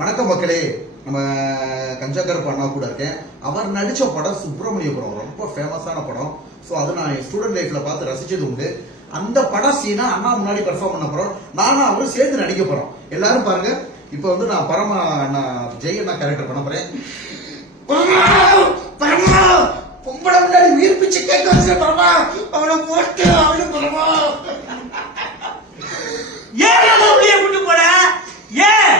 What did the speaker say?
வணக்கம் மக்களே. நம்ம கஞ்சக்கருப்பு அண்ணா கூட இருக்கேன். அவர் நடிச்ச படம் சுப்பிரமணியபுரம், ரொம்ப ஃபேமஸான படம். ஸோ அது நான் ஸ்டூடெண்ட் லைஃப்ல பார்த்து ரசிச்சது உண்டு. அந்த படம் சீனா அண்ணா முன்னாடி பெர்ஃபார்ம் பண்ண போறோம். நானும் அவரும் சேர்ந்து நடிக்க போறோம். எல்லாரும் பாருங்க. இப்போ வந்து நான் ஜெய் அண்ணா கேரக்டர் பண்ண போறேன். பொம்பளை முன்னாடி உயிர் பிச்சு கேட்க வச்சு பரமா அவனை போட்டு அவனு பரமா ஏன் கூட்டு போன ஏன்